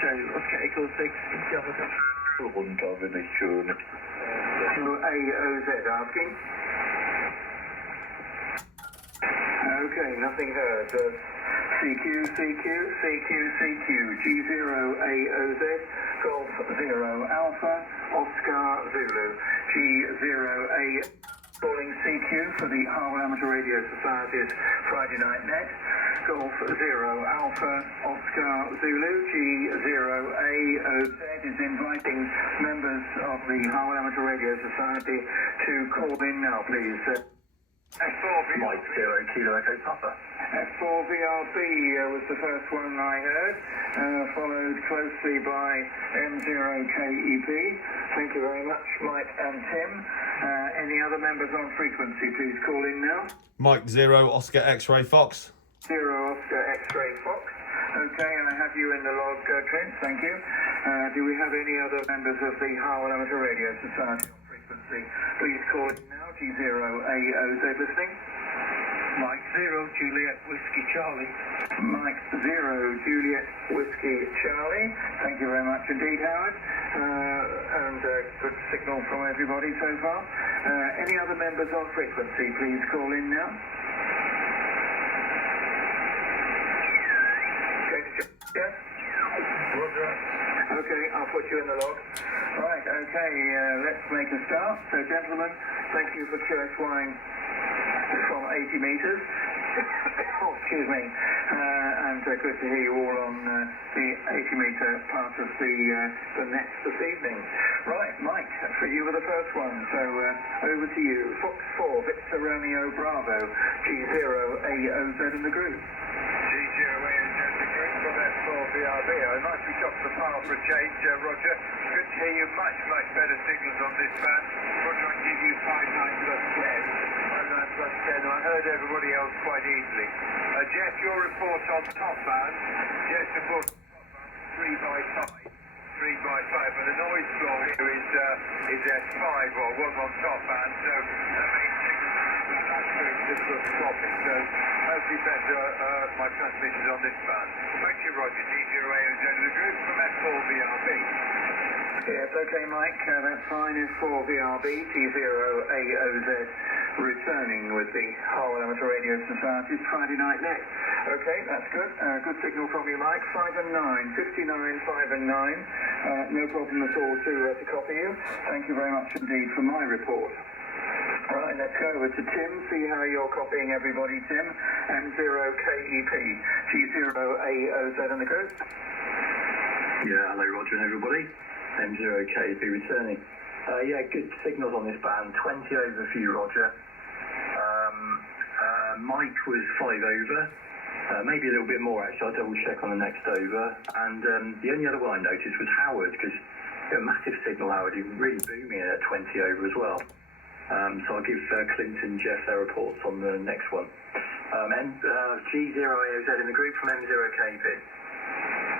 Oscar Echo 6, Runtervenition. AOZ asking. Okay, nothing heard. CQ, G0AOZ, Golf 0 Alpha, Oscar Zulu, G0A. Calling CQ for the HARS Amateur Radio Society's Friday Night Net. Golf 0 Alpha Oscar Zulu, G0AOZ is inviting members of the HARS Amateur Radio Society to call in now, please. Mike 0 Kilo Echo Papa. F4VRB was the first one I heard, followed closely by M0KEP. Thank you very much, Mike and Tim. Any other members on frequency, please call in now. Mike 0 Oscar X-Ray Fox. 0 Oscar X-Ray Fox. Okay, I have you in the log, Clint. Thank you. Do we have any other members of the HARS Amateur Radio Society on frequency? Please call in now. G0AOZ listening. Mike 0 Juliet Whiskey Charlie. Mike 0 Juliet Whiskey Charlie. Thank you very much indeed, Howard. And good signal from everybody so far. Any other members on frequency, please call in now. Yes? Roger. Okay, I'll put you in the log. Right, okay, let's make a start. So, gentlemen, thank you for choice wine from 80 metres. Oh, excuse me. And good to hear you all on the 80-metre part of the nets this evening. Right, Mike, for you were the first one. So, over to you. Fox 4, Victor Romeo Bravo, G0AOZ in the group. G0AOZ in the group from F4VRB. Oh, nice we got the power for a change, Roger. Good to hear you. Much better signals on this band. Roger, I give you 59 plus 10. 59 plus 10. I heard everybody else quite easily. Jeff, your report on top band. Jeff's report on top band, 3 by 5. 3 by 5, but the noise floor here is S5, or was on top band, so that means signals that just sort of swapping. So hopefully better my transmissions on this band. Thank you, Roger. G0AOZ in the group from F4VRB. Yes, okay, Mike, that's fine. F4VRB, G0AOZ, returning with the HARS Amateur Radio Society's Friday Night Net. Okay, that's good. Good signal from you, Mike. 5 and 9, 59, 5 and 9. No problem at all to copy you. Thank you very much indeed for my report. Right, let's go over to Tim, see how you're copying everybody, Tim. M0KEP, G0AOZ in the group. Yeah, hello, Roger and everybody. M0KEP returning. Yeah, good signals on this band. 20 over for you, Roger. Mike was 5 over. Maybe a little bit more, actually. I'll double check on the next over. And the only other one I noticed was Howard, because a massive signal, Howard. He was really booming at 20 over as well. So I'll give Clint and Jeff their reports on the next one. And G0AOZ in the group from M0KEP.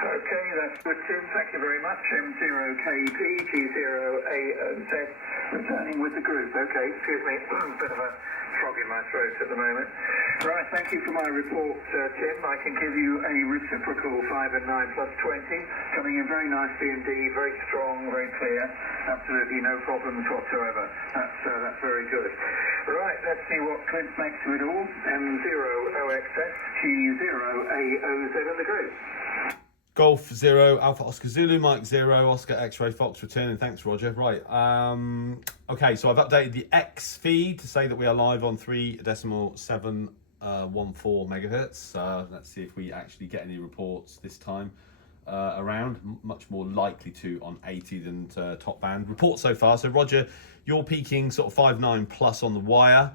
Okay, that's good, Tim. Thank you very much. M0KEP, G0AOZ, returning with the group. Okay, excuse me, bit of a frog in my throat at the moment. Right, thank you for my report, Tim. I can give you a reciprocal 5 and 9 plus 20, coming in very nicely indeed, very strong, very clear. Absolutely no problems whatsoever. That's very good. Right, let's see what Clint makes of it all. M0OXS, G0AOZ in the group. Golf 0 Alpha Oscar Zulu, Mike 0 Oscar X-Ray Fox returning. Thanks, Roger. Right. Okay, so I've updated the X feed to say that we are live on 3.714 megahertz. Let's see if we actually get any reports this time around. Much more likely to on 80 than top band. Report so far. So Roger, you're peaking sort of 5.9 plus on the wire.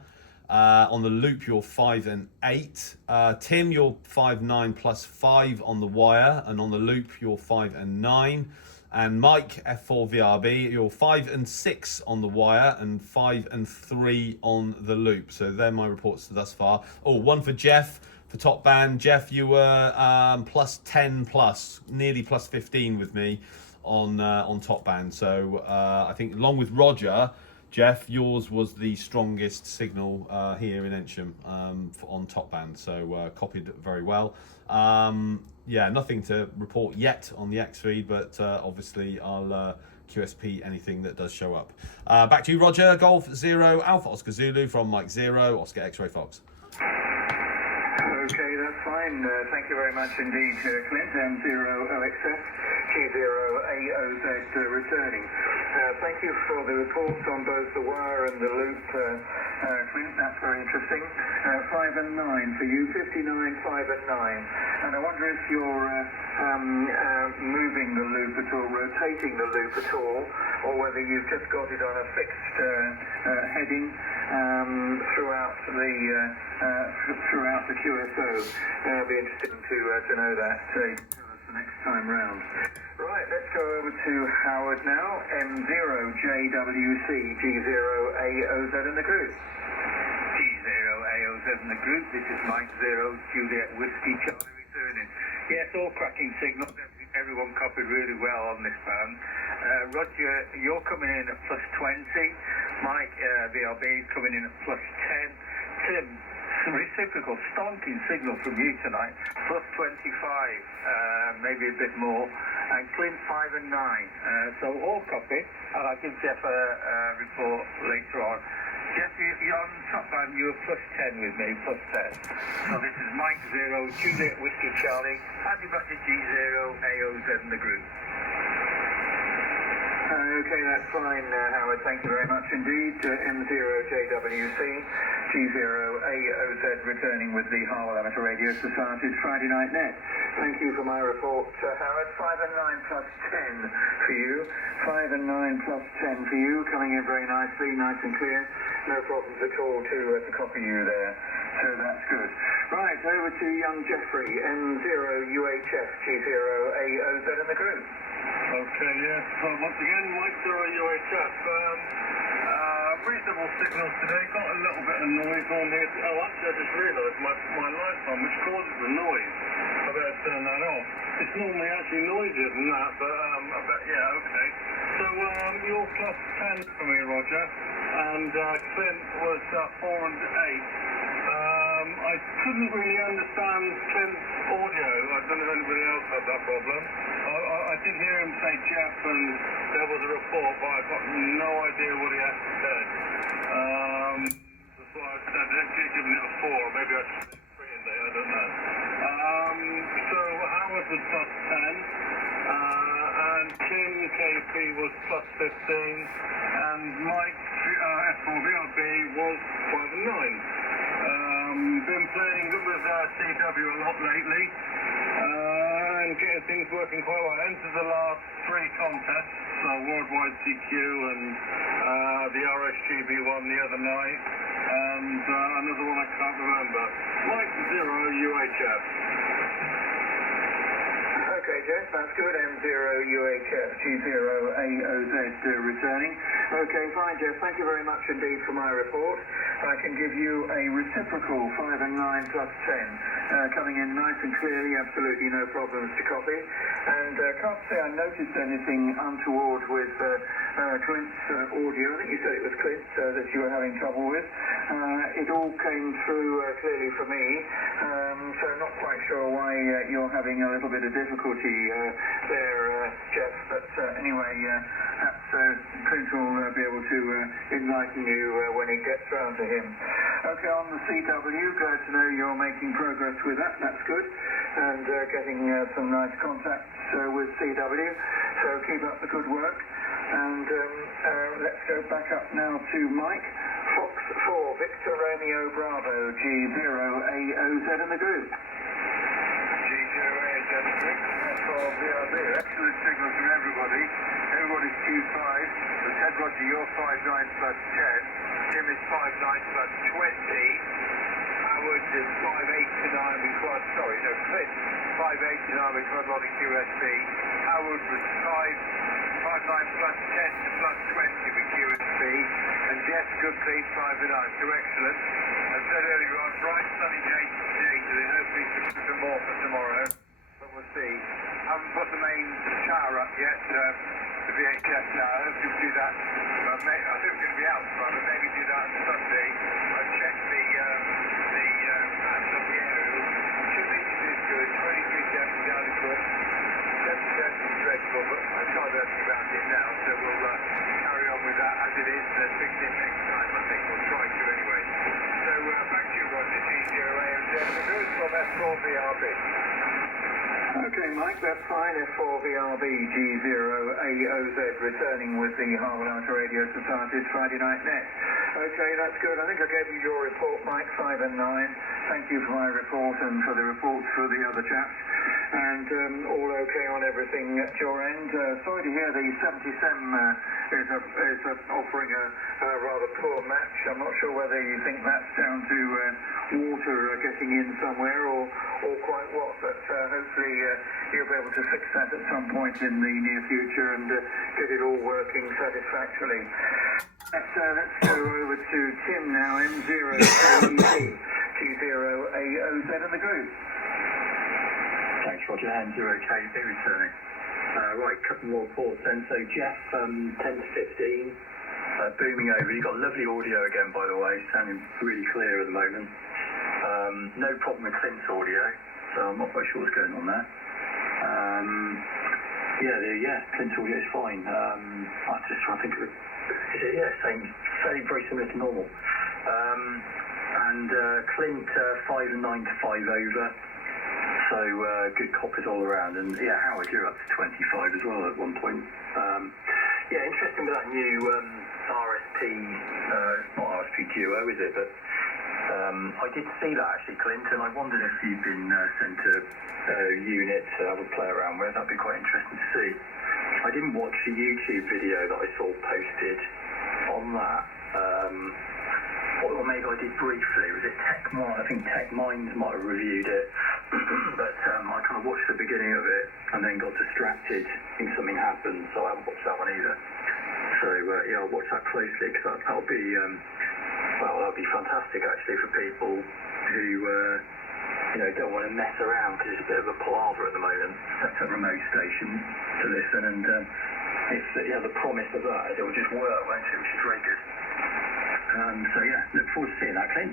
On the loop, you're 5 and 8. Tim, you're 5.9 plus 5 on the wire, and on the loop, you're 5 and 9. And Mike, F4VRB, you're 5 and 6 on the wire and 5 and 3 on the loop. So they're my reports thus far. Oh, one for Jeff for top band. Jeff, you were plus 10 plus, nearly plus 15 with me on top band. So I think along with Roger, Jeff, yours was the strongest signal here in Ensham on top band, so copied very well. Yeah, nothing to report yet on the X feed, but obviously I'll QSP anything that does show up. Back to you, Roger. Golf 0 Alpha Oscar Zulu from Mike 0 Oscar X-Ray Fox. Okay, that's fine. Thank you very much indeed, Clint. M0OXF, G0AOZ returning. Thank you for the reports on both the wire and the loop, Clint. That's very interesting. 5 and 9 for you, 59, 5 and 9. And I wonder if you're moving the loop at all, rotating the loop at all, or whether you've just got it on a fixed heading throughout the QSO. I'll be interested to know that the next time round. Right, let's go over to Howard now. M0JWC, G0AOZ in the group. G0AOZ in the group. This is Mike 0 Juliet Whiskey Charlie returning. Yes, all cracking signals. Everyone copied really well on this band. Roger, you're coming in at +20. Mike, VRB is coming in at +10. Tim, reciprocal stonking signal from you tonight, +25, maybe a bit more. And Clint 5 and 9. So all copy. And I'll give Jeff a report later on. Jeff, you're on top band, you were +10 with me, +10. So this is Mike 0, Juliet Whiskey Charlie, happy back to G0AOZ in the group. Okay, that's fine, Howard. Thank you very much indeed. M0JWC, G0AOZ returning with the Harwell Amateur Radio Society's Friday Night Net. Thank you for my report, Howard. 5 and 9 +10 for you. 5 and 9 +10 for you. Coming in very nicely, nice and clear. No problems at all to copy you there. So that's good. Right, over to young Jeffrey, M0UHF, G0AOZ in the group. Okay, yes. Well, once again, Mike 0 UHF. Reasonable signals today. Got a little bit of noise on here. Oh, actually, I just realised my light's on, which causes the noise. I better turn that off. It's normally actually noisier than that, but yeah, okay. So you're +10 for me, Roger, and Clint was 4 and 8. I couldn't really understand Clint's audio. I don't know if anybody else had that problem. I did hear him say Jeff, and there was a report, but I got no idea what he actually said. That's why I said they're giving it a 4. Maybe I should say 3 and 8. I don't know. So Howard was +10, and Tim KP was +15, and Mike F4VRB was 5 and 9. Been playing with CW a lot lately, and getting things working quite well. Entered the last 3 contests, Worldwide CQ and the RSGB one the other night, and another one I can't remember. Mike 0 UHF. Okay, Jeff, that's good. M0UHF, G0AOZ returning. Okay, fine, Jeff. Thank you very much indeed for my report. I can give you a reciprocal 5 and 9 +10. Coming in nice and clearly, absolutely no problems to copy. And can't say I noticed anything untoward with Clint's audio. I think you said it was Clint that you were having trouble with. It all came through clearly for me, so not quite sure why you're having a little bit of difficulty there, Jeff. But anyway, perhaps Clint will be able to enlighten you when he gets round to him. Okay, on the CW, glad to know you're making progress with that. That's good. And getting some nice contacts with CW. So keep up the good work. And let's go back up now to Mike. Fox 4, Victor Romeo Bravo, G0AOZ in the group. G0AOZ in the group. For VRB. Excellent signals from everybody. Everybody's Q5. So Ted Roger, you're 5-9 +10. Tim is 5-9 +20. Howard is 5-8 to 9 with quad. Sorry, no, Clint 5-8 to 9 with quad logic QSP. Howard was 5-9 +10 to +20 with QSP. And Jeff, good please, 5 and 9. So excellent. As said earlier on, bright sunny day today. Hopefully some more for tomorrow. But we'll see. Haven't put the main shower up yet. the VHF tower. Hopefully we'll do that. Well, I think we're going to be out tomorrow, but maybe do that on Sunday. I've checked the maps of the aerial. 2 meters is good, 23 depth down the foot. 7 depth is dreadful, but I can't do anything about it now, so we'll carry on with that as it is. Fix it next time, I think. We'll try to anyway. So back to you, Roger. G0AOZ. The good from S4VRB. Okay, Mike, that's fine. F4VRB G0AOZ returning with the Harbour Radio Society's Friday Night Net. Okay, that's good. I think I gave you your report, Mike, 5 and 9. Thank you for my report and for the reports for the other chaps. And all okay on everything at your end. Sorry to hear the 70SEM is offering a rather poor match. I'm not sure whether you think that's down to water getting in somewhere or quite what, but hopefully you'll be able to fix that at some point in the near future and get it all working satisfactorily. Let's go over to Tim now, M0KEP, G0AOZ in the group. Thanks, Roger. M0KB returning. Right, couple more reports then. So Jeff, 10 to 15, booming over. You've got lovely audio again, by the way, sounding really clear at the moment. No problem with Clint's audio, so I'm not quite sure what's going on there. Clint's audio is fine. I'm just trying to think of it. Is it? Yeah, same, very similar to normal. Clint, 5 and 9 to 5 over. So good coppers all around, and yeah, Howard, you're up to 25 as well at one point. Interesting with that new RSP, not RSP Duo, is it? But I did see that actually, Clint, and I wondered if you'd been sent a unit to have a play around with. That'd be quite interesting to see. I didn't watch the YouTube video that I saw posted on that. Or maybe I did briefly. Was it Tech Mind? I think Tech Minds might have reviewed it. But I kind of watched the beginning of it and then got distracted. I think something happened, so I haven't watched that one either. So I'll watch that closely because that'll be fantastic actually for people who don't want to mess around because it's a bit of a palaver at the moment. Set up remote stations to listen, and it's the promise of that is it will just work, won't it? Which is very good. Look forward to seeing that, Clint.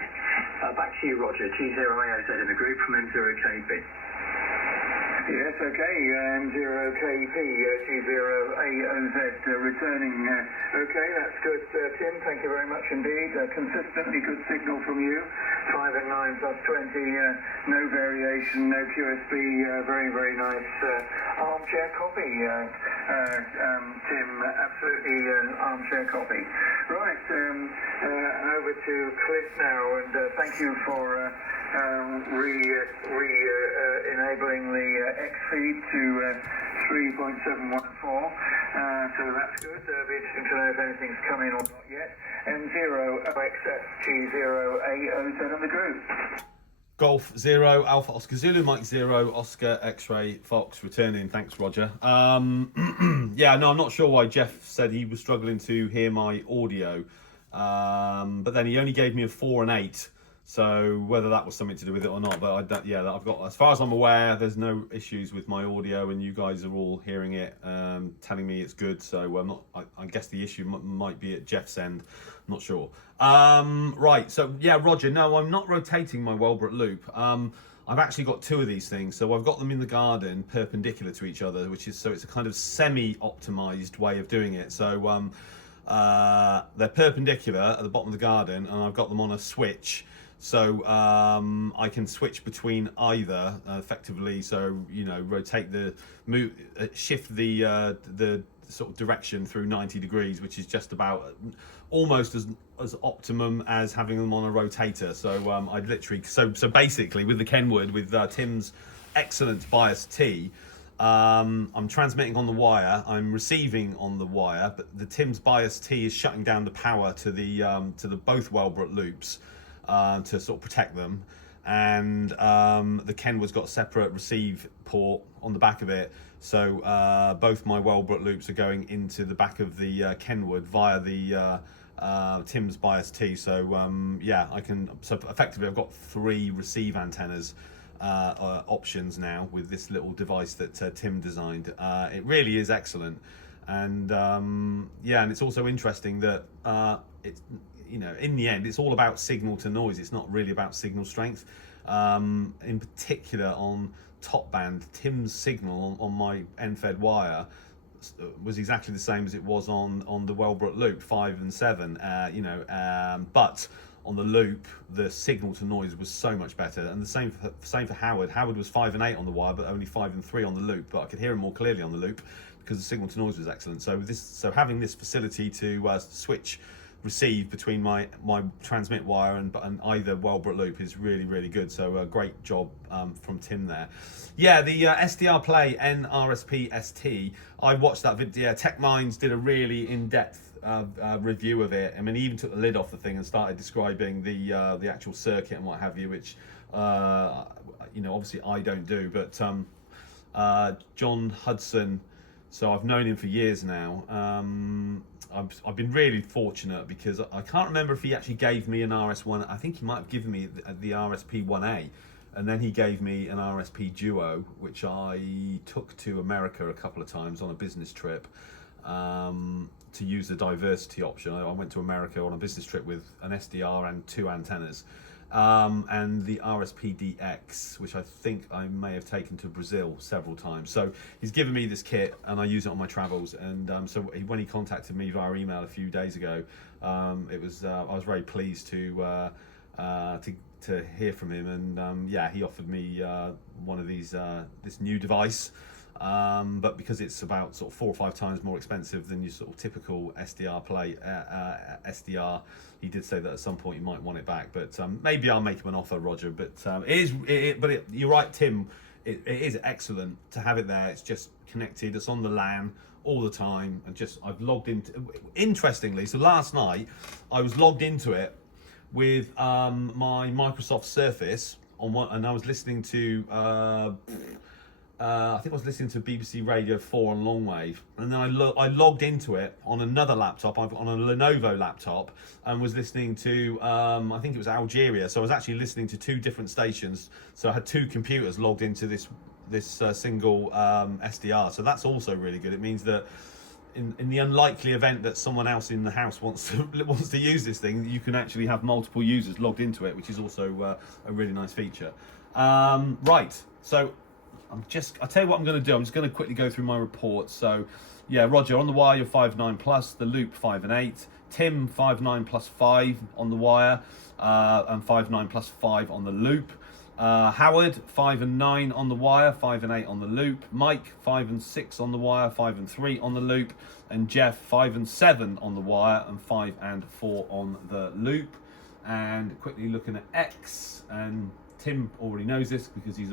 Back to you, Roger. G0AOZ in the group from M0KB. Yes, okay, M0KP, G0AOZ returning. Okay, that's good, Tim. Thank you very much indeed. Consistently good signal from you. 5 and 9 plus 20, no variation, no QSB. Very, very nice armchair copy, Tim. Absolutely armchair copy. Right, over to Cliff now, and thank you for enabling the X-feed to 3.714, so that's good. It'll be interesting to know if anything's come in or not yet. M0OXF G0AOZ in the group. Golf 0, Alpha Oscar Zulu, Mike 0, Oscar X-Ray Fox returning. Thanks, Roger. I'm not sure why Jeff said he was struggling to hear my audio, but then he only gave me a 4 and 8. So whether that was something to do with it or not, but I've got, as far as I'm aware, there's no issues with my audio, and you guys are all hearing it, telling me it's good. So I guess the issue might be at Jeff's end. I'm not sure. Right. So yeah, Roger. No, I'm not rotating my Wellbrook loop. I've actually got 2 of these things. So I've got them in the garden, perpendicular to each other, it's a kind of semi-optimized way of doing it. So they're perpendicular at the bottom of the garden, and I've got them on a switch. So I can switch between either effectively. So rotate shift the sort of direction through 90 degrees, which is just about almost as optimum as having them on a rotator. So I'd literally so basically with the Kenwood with Tim's excellent Bias-T. I'm transmitting on the wire, I'm receiving on the wire, but the Tim's Bias-T is shutting down the power to the both Wellbrook loops. To sort of protect them, and the Kenwood's got a separate receive port on the back of it, so both my Wellbrook loops are going into the back of the Kenwood via the Tim's Bias-T. So so effectively I've got 3 receive antennas options now with this little device that Tim designed. It really is excellent. And yeah, and it's also interesting that it's, you know, in the end, it's all about signal to noise. It's not really about signal strength. In particular, on top band, Tim's signal on my end-fed wire was exactly the same as it was on the Wellbrook loop 5 and 7. You know, but on the loop, the signal to noise was so much better, and the same for Howard. Howard was 5 and 8 on the wire, but only 5 and 3 on the loop. But I could hear him more clearly on the loop because the signal to noise was excellent. So having this facility to switch receive between my transmit wire and either Wellbrook loop is really good. So great job from Tim there. Yeah, the SDR Play NRSP ST, I watched that video. Yeah, Tech Minds did a really in-depth review of it. I mean, he even took the lid off the thing and started describing the actual circuit and what have you, which you know, obviously I don't do, but John Hudson, so I've known him for years now. I've been really fortunate because I can't remember if he actually gave me an RS1. I think he might have given me the RSP 1A, and then he gave me an RSP Duo, which I took to America a couple of times on a business trip to use the diversity option. I went to America on a business trip with an SDR and 2 antennas. And the RSP DX, which I think I may have taken to Brazil several times. So he's given me this kit and I use it on my travels. And so when he contacted me via email a few days ago, I was very pleased to hear from him. And yeah, he offered me one of these this new device. But because it's about sort of 4 or 5 times more expensive than your sort of typical SDR Play SDR, he did say that at some point he might want it back. But maybe I'll make him an offer, Roger. But you're right, Tim. It is excellent to have it there. It's just connected. It's on the LAN all the time, and I've logged into. Interestingly, so last night I was logged into it with my Microsoft Surface on one, and I was listening to. I think I was listening to BBC Radio 4 on longwave, and then I logged into it on another laptop, on a Lenovo laptop, and was listening to, I think it was Algeria, so I was actually listening to 2 different stations, so I had 2 computers logged into this single SDR, so that's also really good. It means that in the unlikely event that someone else in the house wants to use this thing, you can actually have multiple users logged into it, which is also a really nice feature. Right, so I'll tell you what I'm going to do. I'm just going to quickly go through my reports. So, yeah, Roger, on the wire, you're 5.9 plus, the loop 5 and 8. Tim, 5.9 plus 5 on the wire, and 5.9 plus 5 on the loop. Howard, 5 and 9 on the wire, 5 and 8 on the loop. Mike, 5 and 6 on the wire, 5 and 3 on the loop. And Jeff, 5 and 7 on the wire, and 5 and 4 on the loop. And quickly looking at X, and Tim already knows this because he's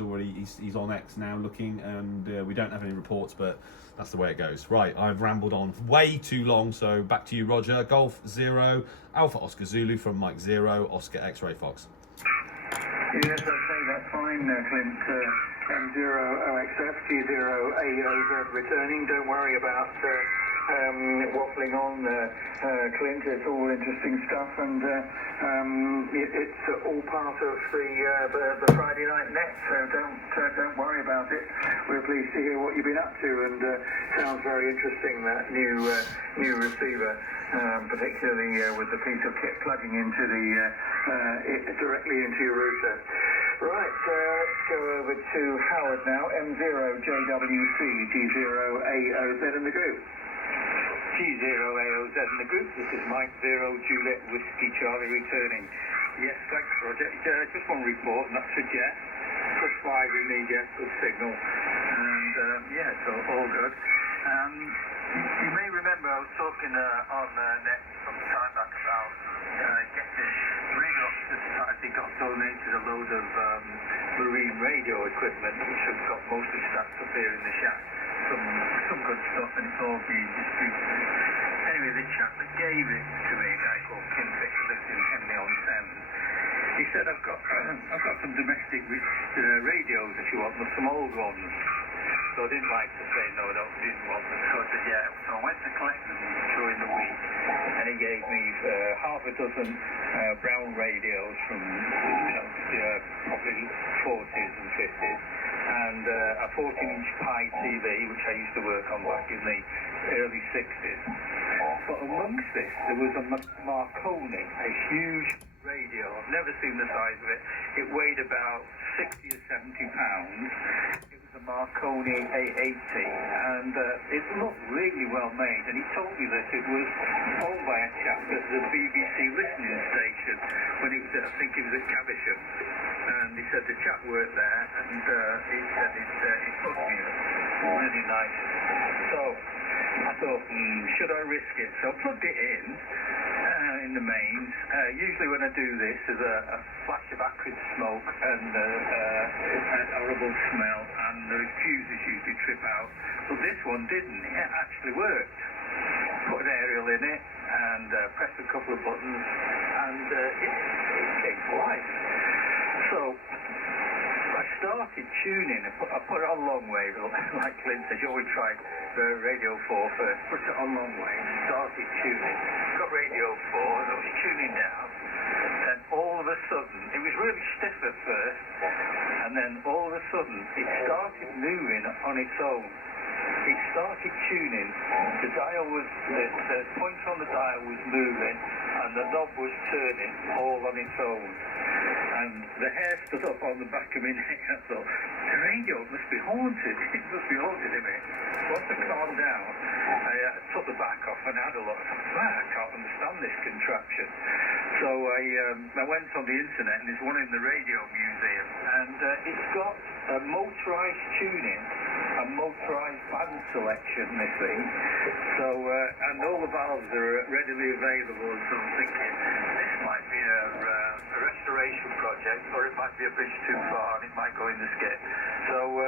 on X now looking, and we don't have any reports, but that's the way it goes. Right, I've rambled on way too long, so back to you, Roger. Golf 0, Alpha Oscar Zulu from Mike 0, Oscar X-Ray Fox. Yes, okay, that's fine, Clint. M0OXF, G0AOZ returning. Don't worry about waffling on, Clint. It's all interesting stuff, and it's all part of the Friday night net. So don't worry about it. We're pleased to hear what you've been up to, and sounds very interesting, that new receiver, particularly with the piece of kit plugging into directly into your router. Right, let's go over to Howard now. M0JWC, G0AOZ in the group. G0AOZ in the group. This is Mike 0, Juliet Whiskey Charlie returning. Yes, thanks, Roger. Just one report, and that's for Jeff. Plus 5 with me, Jeff, good signal. And yeah, so all good. You may remember I was talking on net some time back about getting radio officers actually got donated a load of marine radio equipment, which have got mostly stacked up here in the shack. Some good stuff, and it's all being distributed. Anyway, the chap that gave it to me, a guy called Kim Fick, who lives in Henley-on-Thames, he said, I've got some domestic radios if you want, but some old ones. So I didn't like to say no, I didn't want them. So I said, yeah. So I went to collect them during the week, and he gave me half a dozen brown radios from probably 40s and 50s, and a 14-inch Pi TV, which I used to work on back in the early 60s. But amongst this, there was a Marconi, a huge radio. I've never seen the size of it. It weighed about 60 or 70 pounds. It was a Marconi A80, and it looked really well made. And he told me that it was owned by a chap at the BBC listening station when it was, I think it was at Caversham. And he said the chap worked there, and he said it hooked me up. Really nice. So I thought, should I risk it? So I plugged it in the mains. Usually when I do this, there's a flash of acrid smoke and a horrible smell, and the fuses usually trip out. But this one didn't. It actually worked. Put an aerial in it and pressed a couple of buttons, and it came to life. So I started tuning. I put it on long wave, like Clint says. You always try radio 4 first. Put it on long wave. Started tuning. Got radio 4, and I was tuning down. And all of a sudden, it was really stiff at first, and then all of a sudden, it started moving on its own. It started tuning. The dial was, the points on the dial was moving, and the knob was turning all on its own. And the hair stood up on the back of my neck. I thought, the radio must be haunted. It must be haunted in it. Once I calmed down, I took the back off and had a look. I thought, I can't understand this contraption. So I went on the internet, and there's one in the Radio Museum, and it's got motorised tuning and motorised band selection, this thing. So, and all the valves are readily available, so I'm thinking this might be a restoration project, or it might be a bridge too far, and it might go in the skip. So,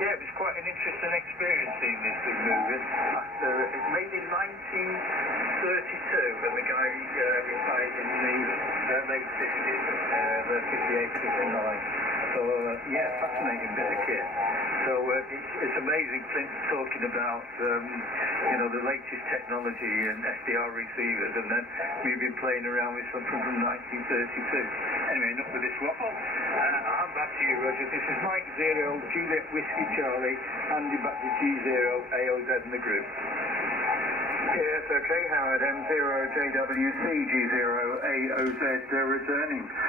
yeah, it was quite an interesting experience seeing this thing moving. It's made in 1932, and the guy retired in the late 50s, the 58, 59. So, yeah, fascinating bit of kit. So it's amazing Clint's talking about, the latest technology and SDR receivers, and then we've been playing around with something from 1932. Anyway, enough of this waffle. I'm back to you, Roger. This is Mike 0, Juliet Whiskey Charlie, handing back to G0, AOZ and the group. Yes, okay, Howard, M0, JWC, G0, AOZ, returning.